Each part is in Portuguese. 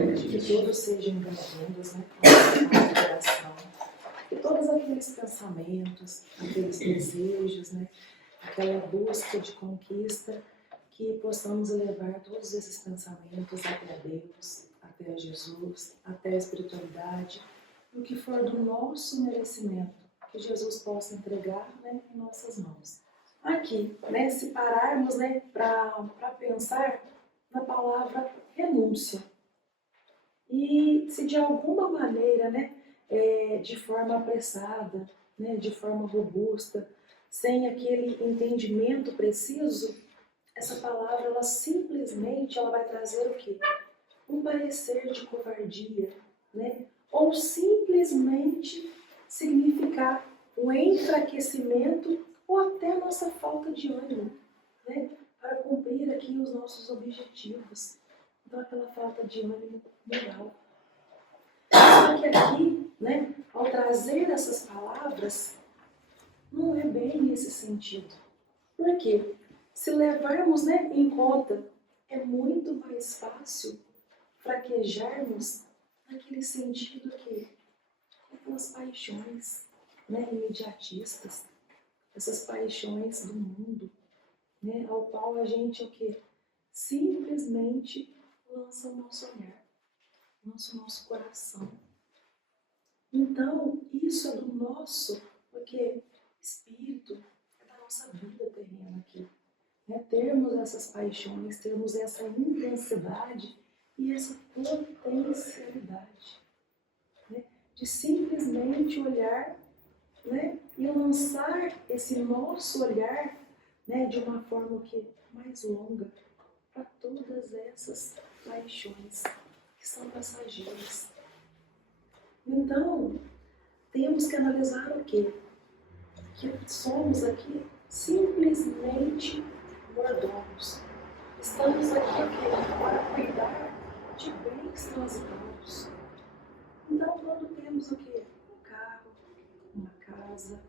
Que todos sejam bem-vindos, né? A oração. Que todos aqueles pensamentos, aqueles desejos, né? Aquela busca de conquista, que possamos levar todos esses pensamentos até a Deus, até a Jesus, até a espiritualidade, o que for do nosso merecimento, que Jesus possa entregar, né, em nossas mãos. Aqui, né, se pararmos, né, para pensar na palavra renúncia. E se de alguma maneira, né, de forma apressada, né, de forma robusta, sem aquele entendimento preciso, essa palavra ela simplesmente ela vai trazer o quê? Um parecer de covardia, né? Ou simplesmente significar um enfraquecimento ou até a nossa falta de ânimo, né? Para cumprir aqui os nossos objetivos. Então, aquela falta de ânimo moral. Só que aqui, né, ao trazer essas palavras, não é bem nesse sentido. Por quê? Se levarmos, né, em conta, é muito mais fácil fraquejarmos naquele sentido que aquelas paixões, né, imediatistas, essas paixões do mundo, né, ao qual a gente o quê? Simplesmente lança o nosso olhar, lança o nosso coração. Então, isso é do nosso, porque espírito é da nossa vida terrena aqui. Né? Termos essas paixões, termos essa intensidade e essa potencialidade, né? De simplesmente olhar, né? E lançar esse nosso olhar, né? De uma forma que mais longa para todas essas paixões que são passageiras. Então, temos que analisar o quê? Que somos aqui simplesmente mordomos. Estamos aqui o quê? Para cuidar de bens transitórios. Então, quando temos o quê? Um carro, uma casa,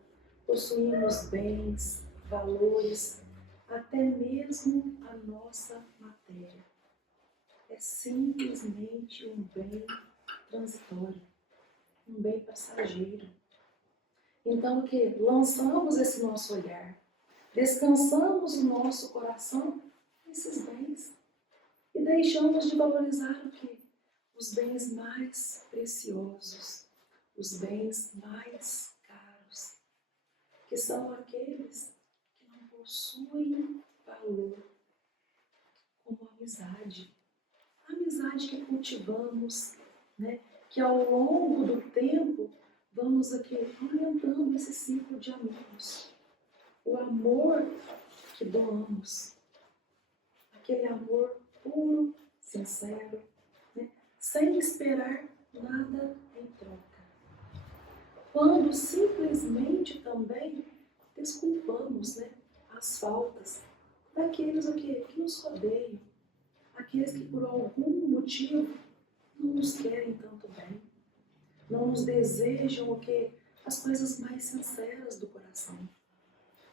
possuímos bens, valores, até mesmo a nossa matéria. É simplesmente um bem transitório, um bem passageiro. Então, o que? Lançamos esse nosso olhar, descansamos o nosso coração nesses bens e deixamos de valorizar o que? Os bens mais preciosos, os bens mais caros, que são aqueles que não possuem valor, como a amizade. A amizade que cultivamos, né? Que ao longo do tempo vamos aqui aumentando esse ciclo de amigos. O amor que doamos, aquele amor puro, sincero, né? Sem esperar nada em troca. Quando simplesmente também desculpamos, né, as faltas daqueles que nos rodeiam, aqueles que por algum motivo não nos querem tanto bem, não nos desejam as coisas mais sinceras do coração.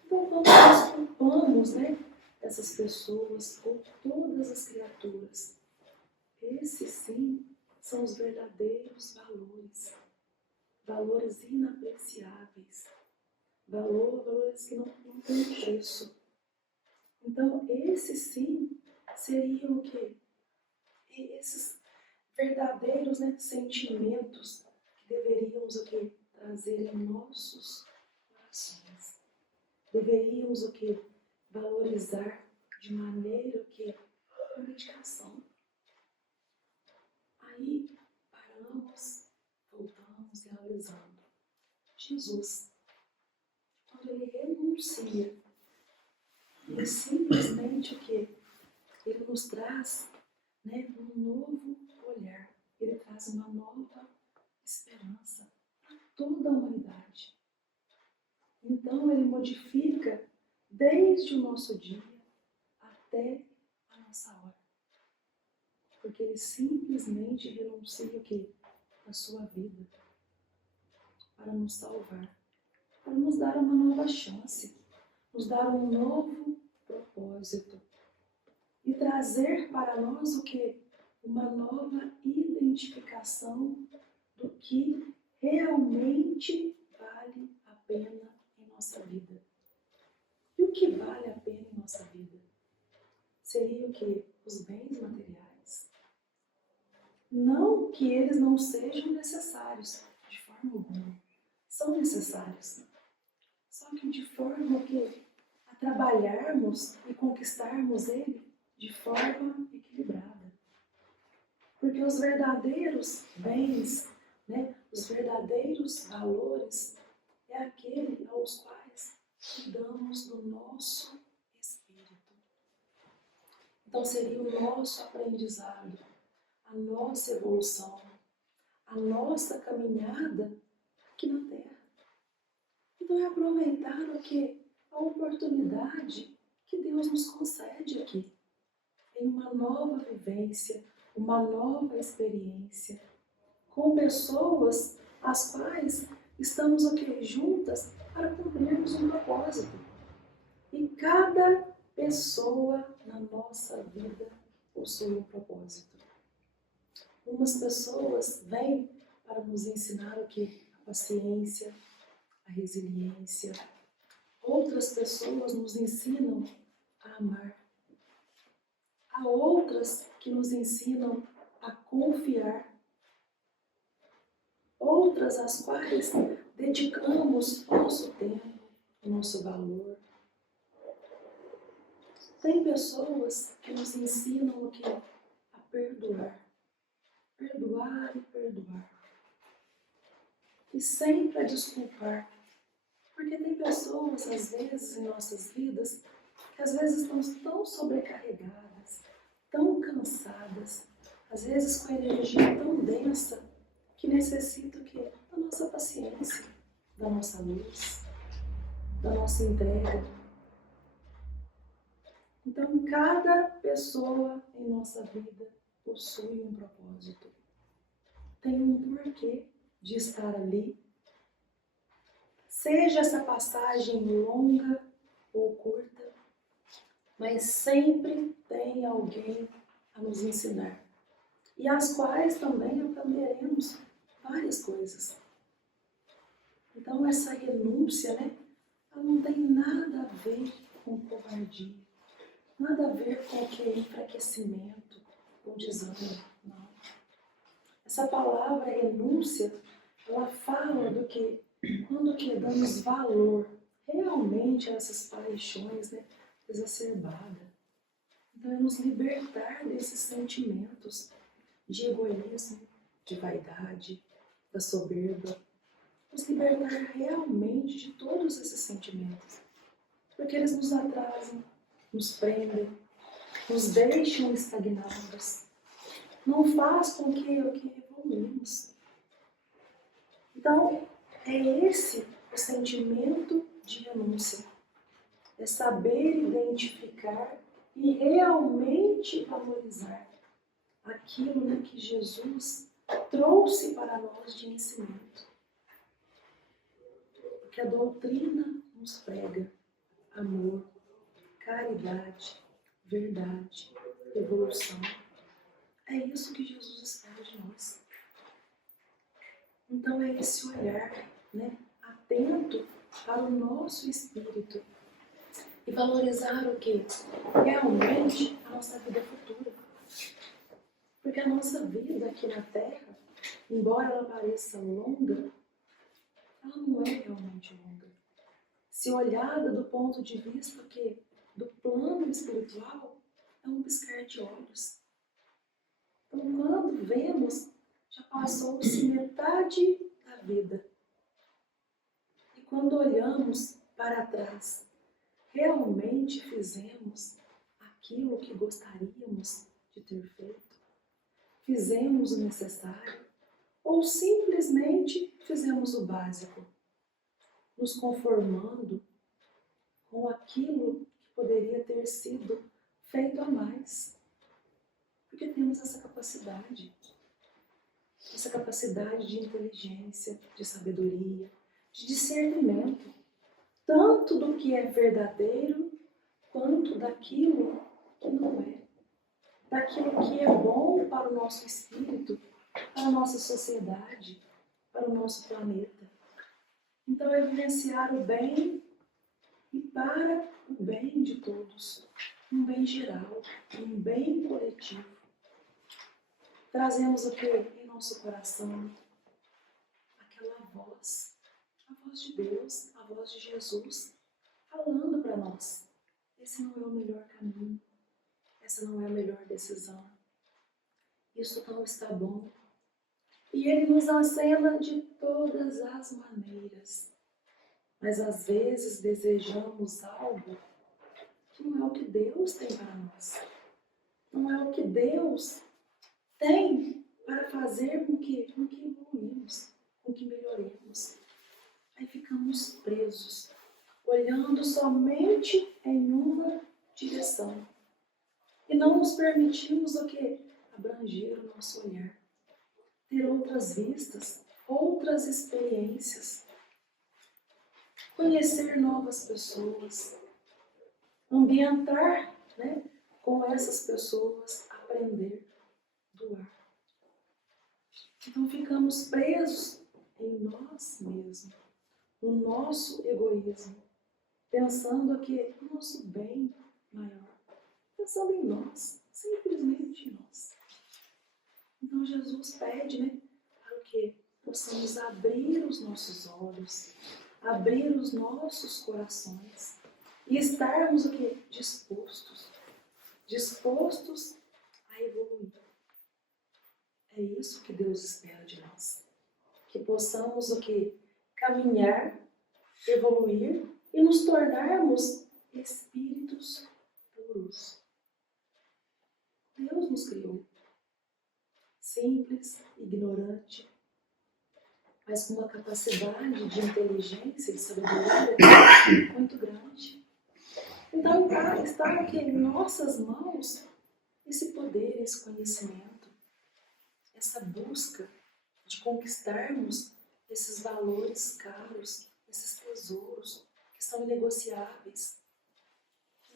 Então, quando nós culpamos, né, essas pessoas ou todas as criaturas, esses sim são os verdadeiros valores, valores inapreciáveis, valores que não têm preço. Então, esses sim seriam o quê? Esses verdadeiros, né, sentimentos que deveríamos o quê? Trazer em nossos corações. Deveríamos o quê? Valorizar de maneira o quê? Com dedicação. Aí paramos, voltamos e analisando. Jesus, quando ele renuncia, ele simplesmente o quê? Ele nos traz, né, um novo olhar. Ele traz uma nova esperança para toda a humanidade. Então ele modifica desde o nosso dia até a nossa hora. Porque ele simplesmente renuncia o quê? A sua vida para nos salvar, para nos dar uma nova chance, nos dar um novo propósito e trazer para nós o quê? uma nova identificação do que realmente vale a pena em nossa vida. E o que vale a pena em nossa vida? Seria o quê? Os bens materiais. Não que eles não sejam necessários, de forma alguma. São necessários. Só que de forma que a trabalharmos e conquistarmos ele de forma equilibrada. Porque os verdadeiros bens, né, os verdadeiros valores, é aquele aos quais cuidamos do nosso espírito. Então seria o nosso aprendizado, a nossa evolução, a nossa caminhada aqui na Terra. Então é aproveitar o quê? A oportunidade que Deus nos concede aqui, em uma nova vivência, uma nova experiência, com pessoas as quais estamos aqui juntas para cumprirmos um propósito. E cada pessoa na nossa vida possui um propósito. Umas pessoas vêm para nos ensinar o que? A paciência, a resiliência. Outras pessoas nos ensinam a amar. Há outras que nos ensinam a confiar. Outras às quais dedicamos nosso tempo, nosso valor. Tem pessoas que nos ensinam o quê? A perdoar. Perdoar e perdoar. E sempre a desculpar. Porque tem pessoas, às vezes, em nossas vidas, que às vezes estão tão sobrecarregadas, tão cansadas, às vezes com energia tão densa, que necessita o quê? Da nossa paciência, da nossa luz, da nossa entrega. Então, cada pessoa em nossa vida possui um propósito. Tem um porquê de estar ali. Seja essa passagem longa ou curta, mas sempre tem alguém a nos ensinar. E as quais também aprenderemos várias coisas. Então essa renúncia, né, ela não tem nada a ver com covardia, nada a ver com o que é enfraquecimento ou desânimo, não. Essa palavra renúncia, ela fala do que quando que damos valor realmente a essas paixões, né, exacerbadas. Então é nos libertar desses sentimentos de egoísmo, de vaidade, da soberba, nos libertar realmente de todos esses sentimentos, porque eles nos atrasam, nos prendem, nos deixam estagnados, não faz com que evoluímos. Então, é esse o sentimento de renúncia, é saber identificar e realmente valorizar aquilo que Jesus trouxe para nós de ensinamento. Porque a doutrina nos prega amor, caridade, verdade, evolução. É isso que Jesus espera de nós. Então é esse olhar, né, atento para o nosso espírito e valorizar o que? Realmente a nossa vida futura. Porque a nossa vida aqui na Terra, embora ela pareça longa, ela não é realmente longa. Se olhada do ponto de vista que, do plano espiritual, é um piscar de olhos. Então, quando vemos, já passou-se metade da vida. E quando olhamos para trás, realmente fizemos aquilo que gostaríamos de ter feito? Fizemos o necessário? Ou simplesmente fizemos o básico, nos conformando com aquilo que poderia ter sido feito a mais? Porque temos essa capacidade de inteligência, de sabedoria, de discernimento, tanto do que é verdadeiro, quanto daquilo que não é. daquilo que é bom para o nosso espírito, para a nossa sociedade, para o nosso planeta. Então, é vivenciar o bem e para o bem de todos, um bem geral, um bem coletivo. Trazemos o que em nosso coração? Aquela voz, a voz de Deus, a voz de Jesus, falando para nós. Esse não é o melhor caminho, essa não é a melhor decisão. Isso não está bom. E Ele nos acena de todas as maneiras. Mas às vezes desejamos algo que não é o que Deus tem para nós. Não é o que Deus tem para fazer com que evoluímos, com que melhoremos. Aí ficamos presos, olhando somente em uma direção. E não nos permitimos o quê? Abranger o nosso olhar. Ter outras vistas, outras experiências. Conhecer novas pessoas. Ambientar, né, com essas pessoas, aprender, doar. Então ficamos presos em nós mesmos, no nosso egoísmo, pensando que o nosso bem maior, pensando em nós, simplesmente em nós. Então Jesus pede, né, para que possamos abrir os nossos olhos, abrir os nossos corações e estarmos o quê? Dispostos a evoluir. É isso que Deus espera de nós. Que possamos o quê? Caminhar, evoluir e nos tornarmos espíritos puros. Deus nos criou simples, ignorante, mas com uma capacidade de inteligência e de sabedoria muito grande. Então está aqui em nossas mãos esse poder, esse conhecimento, essa busca de conquistarmos esses valores caros, esses tesouros que são inegociáveis.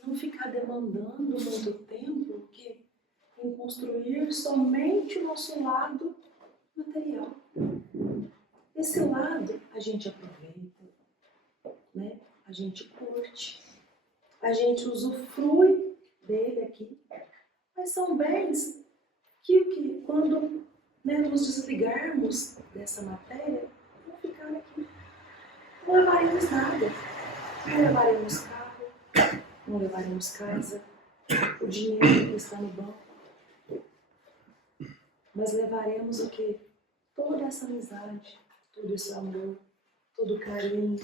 Não ficar demandando muito tempo em construir somente o nosso lado material. Esse lado a gente aproveita, né? A gente curte, a gente usufrui dele aqui, mas são bens que quando, né, nos desligarmos dessa matéria, vão ficar aqui. Não levaremos nada, não levaremos carro, não levaremos casa, o dinheiro que está no banco, mas levaremos o quê? Toda essa amizade, todo esse amor, todo o carinho,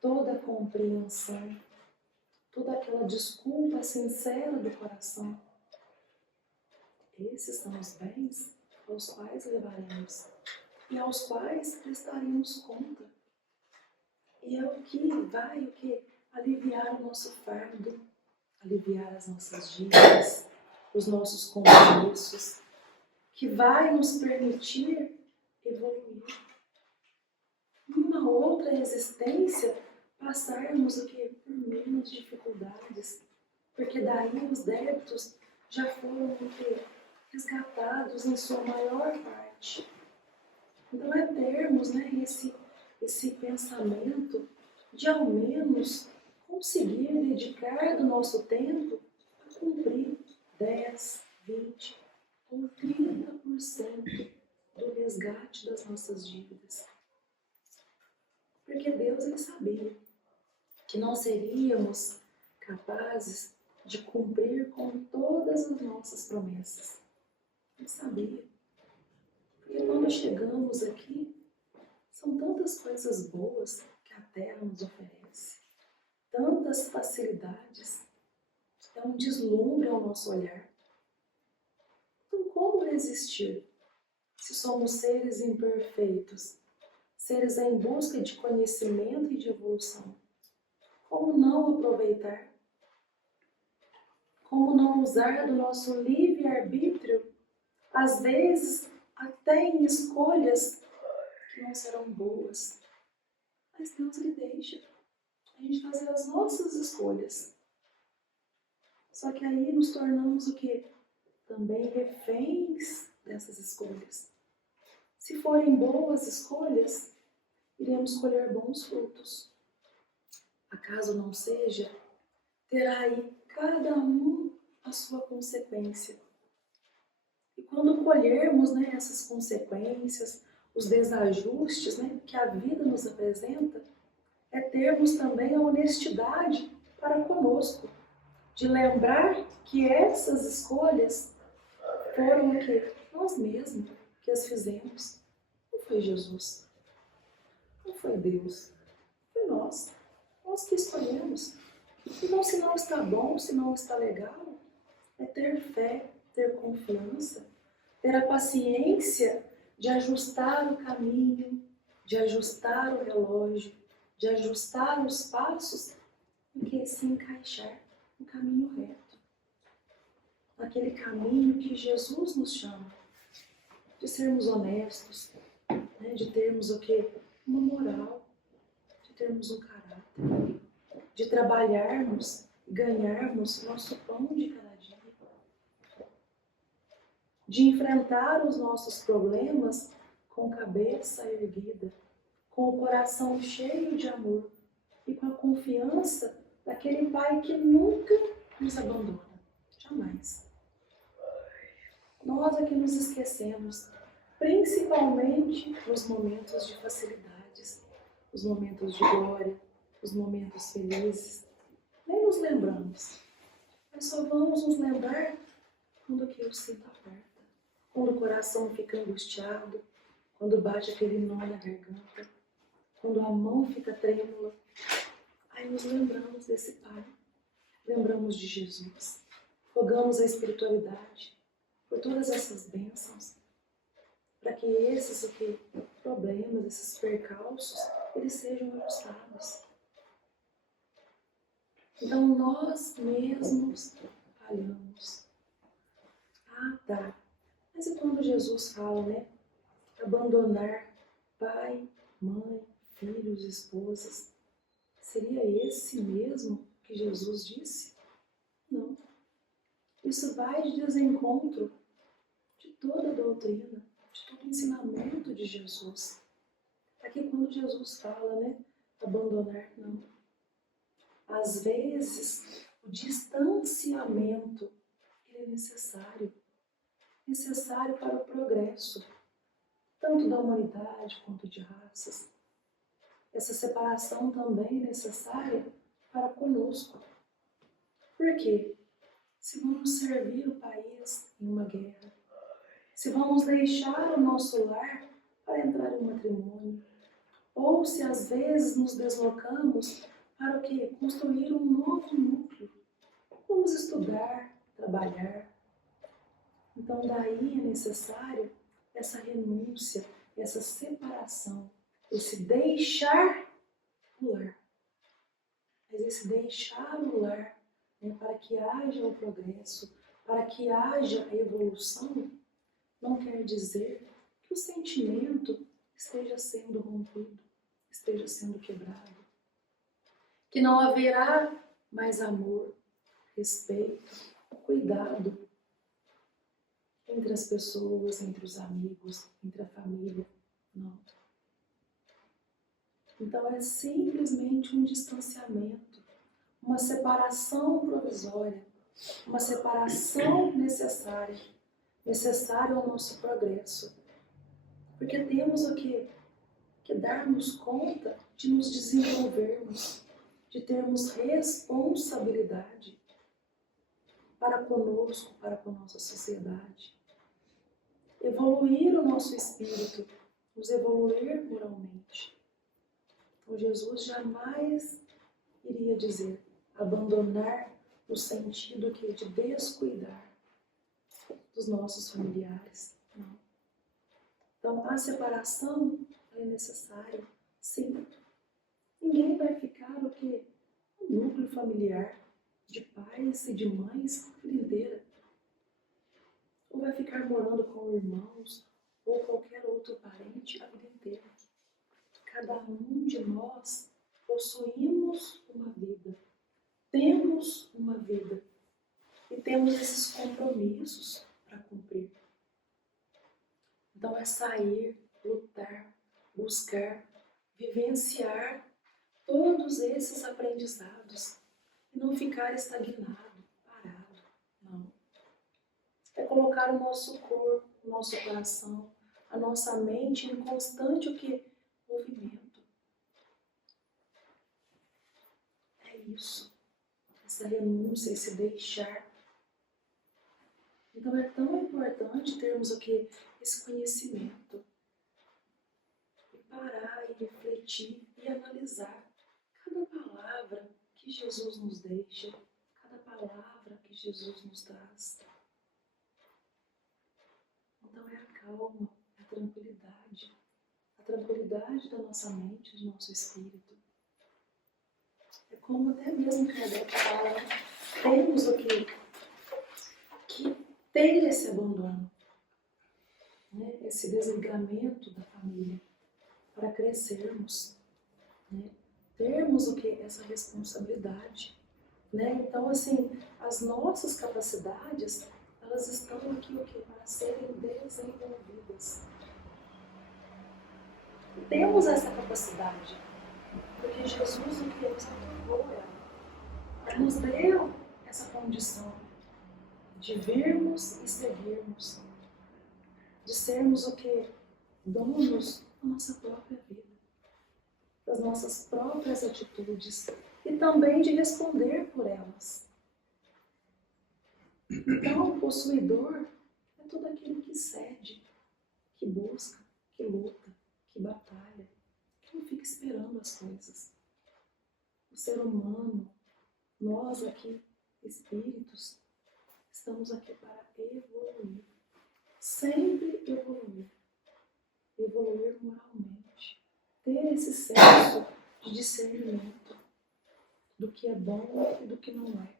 toda a compreensão, toda aquela desculpa sincera do coração. Esses são os bens aos quais levaremos e aos quais prestaremos conta. E é o que vai aliviar o nosso fardo, aliviar as nossas dívidas, os nossos compromissos, que vai nos permitir evoluir. Numa outra existência, passarmos por menos dificuldades, porque daí os débitos já foram resgatados em sua maior parte. Então é termos, né, esse pensamento de ao menos conseguir dedicar do nosso tempo a cumprir 10, 20 ou 30% do resgate das nossas dívidas. Porque Deus, Ele sabia que não seríamos capazes de cumprir com todas as nossas promessas. Ele sabia. Porque quando chegamos aqui, são tantas coisas boas que a Terra nos oferece, tantas facilidades, é um deslumbre ao nosso olhar. Então, como resistir se somos seres imperfeitos, seres em busca de conhecimento e de evolução? Como não aproveitar? Como não usar do nosso livre-arbítrio, às vezes até em escolhas que não serão boas? Mas Deus lhe deixa a gente fazer as nossas escolhas. Só que aí nos tornamos o quê? também reféns dessas escolhas. Se forem boas escolhas, iremos colher bons frutos. Acaso não seja, terá aí cada um a sua consequência. E quando colhermos, essas consequências, os desajustes, que a vida nos apresenta, é termos também a honestidade para conosco, de lembrar que essas escolhas foram o quê? Nós mesmos que as fizemos. Não foi Jesus, não foi Deus, foi nós. Nós que escolhemos. Então, se não está bom, se não está legal, é ter fé, ter confiança, ter a paciência de ajustar o caminho, de ajustar o relógio, de ajustar os passos em que se encaixar no caminho reto. Naquele caminho que Jesus nos chama, de sermos honestos, de termos o quê? Uma moral, de termos um caráter, de trabalharmos, ganharmos nosso pão de cada dia, de enfrentar os nossos problemas com cabeça erguida, com o coração cheio de amor e com a confiança daquele Pai que nunca nos abandona, jamais. Nós é que nos esquecemos, principalmente nos momentos de facilidades, nos momentos de glória, nos momentos felizes. Nem nos lembramos, mas só vamos nos lembrar quando que o cinto aperta, quando o coração fica angustiado, quando bate aquele nó na garganta, quando a mão fica trêmula. Aí nos lembramos desse Pai, lembramos de Jesus, rogamos a espiritualidade por todas essas bênçãos, para que esses problemas, esses percalços, eles sejam ajustados. Então nós mesmos falhamos. Ah, tá. Mas e quando Jesus fala, abandonar pai, mãe, filhos, esposas, seria esse mesmo que Jesus disse? Não. Isso vai de desencontro de toda a doutrina, de todo o ensinamento de Jesus. Aqui quando Jesus fala, abandonar, não. Às vezes, o distanciamento é necessário para o progresso, tanto da humanidade quanto de raças. Essa separação também é necessária para conosco. Por quê? Se vamos servir o país em uma guerra, se vamos deixar o nosso lar para entrar em um matrimônio, ou se às vezes nos deslocamos para o quê? Construir um novo núcleo. Vamos estudar, trabalhar. Então daí é necessário essa renúncia, essa separação, esse deixar o lar. Mas esse deixar o lar, para que haja o progresso, para que haja a evolução, não quer dizer que o sentimento esteja sendo rompido, esteja sendo quebrado. Que não haverá mais amor, respeito, cuidado entre as pessoas, entre os amigos, entre a família. Não. Então é simplesmente um distanciamento, uma separação provisória, uma separação necessária ao nosso progresso. Porque temos que darmos conta de nos desenvolvermos, de termos responsabilidade para conosco, para com a nossa sociedade. Evoluir o nosso espírito, nos evoluir moralmente. Então Jesus jamais iria dizer abandonar no sentido de descuidar dos nossos familiares. Não. Então a separação é necessária, sim. Ninguém vai ficar um núcleo familiar de pais e de mães a vida inteira. Ou vai ficar morando com irmãos ou qualquer outro parente a vida inteira. Cada um de nós possuímos uma vida, temos uma vida e temos esses compromissos para cumprir. Então é sair, lutar, buscar, vivenciar todos esses aprendizados e não ficar estagnado, parado. Não. É colocar o nosso corpo, o nosso coração, a nossa mente em constante movimento. É isso. Essa renúncia, esse deixar. Então é tão importante termos esse conhecimento. E parar e refletir e analisar cada palavra que Jesus nos deixa, cada palavra que Jesus nos traz. Então é a calma, a tranquilidade da nossa mente, do nosso espírito. É como até mesmo Kardec fala, temos que ter esse abandono, né? Esse desligamento da família para crescermos, né? Termos essa responsabilidade, né? Então, assim, as nossas capacidades, elas estão aqui para serem desenvolvidas. E temos essa capacidade, porque Jesus nos otorgou ela, nos deu essa condição de vermos e seguirmos, de sermos donos da nossa própria vida, das nossas próprias atitudes e também de responder por elas. Então, o possuidor é todo aquele que cede, que busca, que luta, que batalha, que não fica esperando as coisas. O ser humano, nós aqui, espíritos, estamos aqui para evoluir. Sempre evoluir. Evoluir moralmente. Ter esse senso de discernimento do que é bom e do que não é.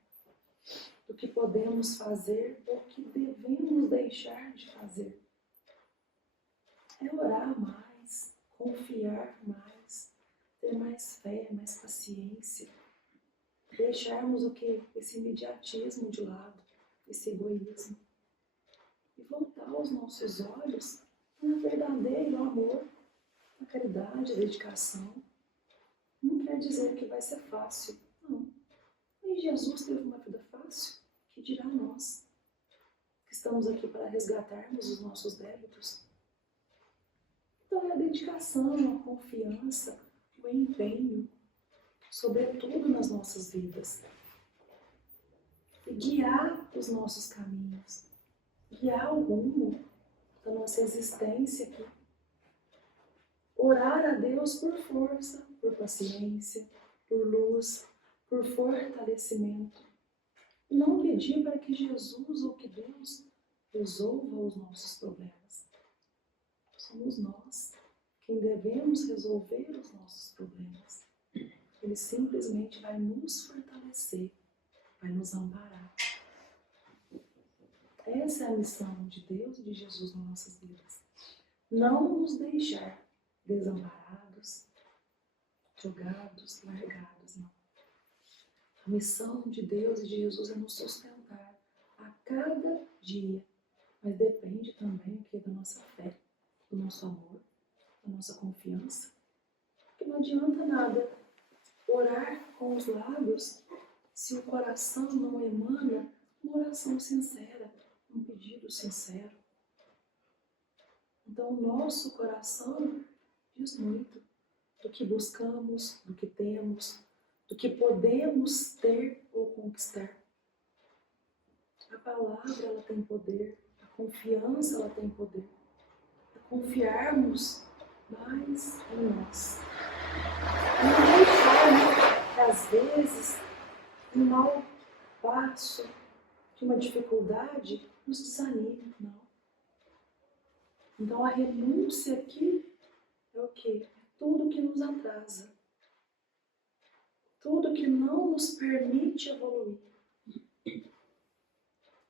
Do que podemos fazer ou que devemos deixar de fazer. É orar mais, confiar mais, ter mais fé, mais paciência. Deixarmos esse imediatismo de lado, esse egoísmo. E voltar os nossos olhos no verdadeiro amor, na caridade, a dedicação. Não quer dizer que vai ser fácil, não. E Jesus teve uma vida fácil, que dirá nós, que estamos aqui para resgatarmos os nossos débitos. Então é a dedicação, a confiança, o empenho, sobretudo nas nossas vidas. E guiar os nossos caminhos, guiar o rumo da nossa existência aqui. Orar a Deus por força, por paciência, por luz, por fortalecimento. Não pedir para que Jesus ou que Deus resolva os nossos problemas. Somos nós quem devemos resolver os nossos problemas. Ele simplesmente vai nos fortalecer, vai nos amparar. Essa é a missão de Deus e de Jesus nas nossas vidas. Não nos deixar desamparados, jogados, largados, não. A missão de Deus e de Jesus é nos sustentar a cada dia, mas depende também da nossa fé, do nosso amor, da nossa confiança. Porque não adianta nada orar com os lábios se o coração não emana uma oração sincera, um pedido sincero. Então, o nosso coração diz muito do que buscamos, do que temos, do que podemos ter ou conquistar. A palavra, ela tem poder, a confiança, ela tem poder. É confiarmos mais em nós. E não deixar, que às vezes, um mau passo de uma dificuldade nos desanime, não. Então, a renúncia aqui é o quê? É tudo que nos atrasa. Tudo que não nos permite evoluir.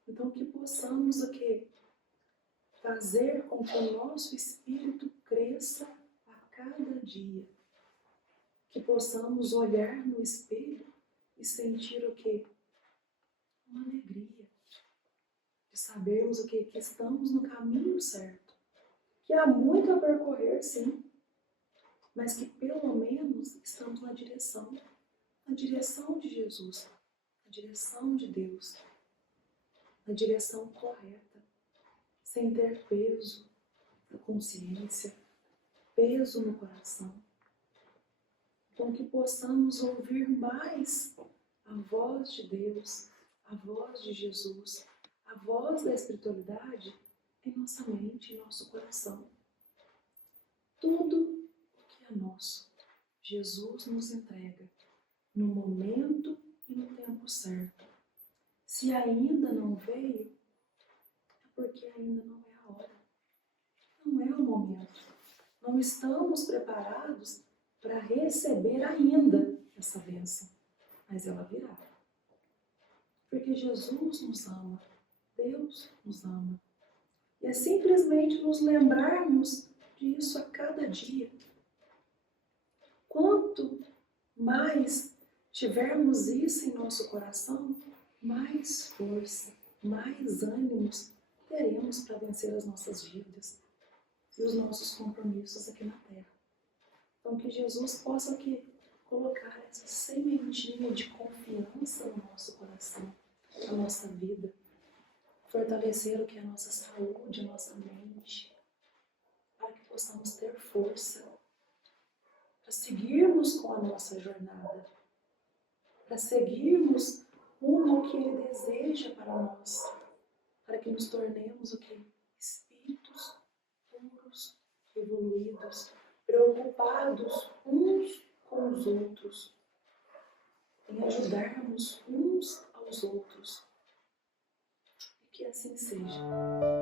Então, que possamos fazer com que o nosso espírito cresça a cada dia. Que possamos olhar no espelho e sentir uma alegria de de sabermos o que estamos no caminho certo, que há muito a percorrer, sim, mas que pelo menos estamos na direção de Jesus, na direção de Deus, na direção correta, sem ter peso na consciência, peso no coração. Então que possamos ouvir mais a voz de Deus, a voz de Jesus, a voz da espiritualidade em nossa mente, em nosso coração. Tudo o que é nosso, Jesus nos entrega no momento e no tempo certo. Se ainda não veio, é porque ainda não é a hora, não é o momento. Não estamos preparados para receber ainda essa bênção, mas ela virá. Porque Jesus nos ama, Deus nos ama. E é simplesmente nos lembrarmos disso a cada dia. Quanto mais tivermos isso em nosso coração, mais força, mais ânimos teremos para vencer as nossas dívidas e os nossos compromissos aqui na Terra. Então que Jesus possa aqui colocar essa sementinha de confiança no nosso coração, na nossa vida, fortalecer o que é a nossa saúde, a nossa mente, para que possamos ter força para seguirmos com a nossa jornada, para seguirmos rumo ao que Ele deseja para nós, para que nos tornemos o que? Espíritos puros, evoluídos, preocupados uns com os outros, em ajudarmos uns aos outros. E que assim seja.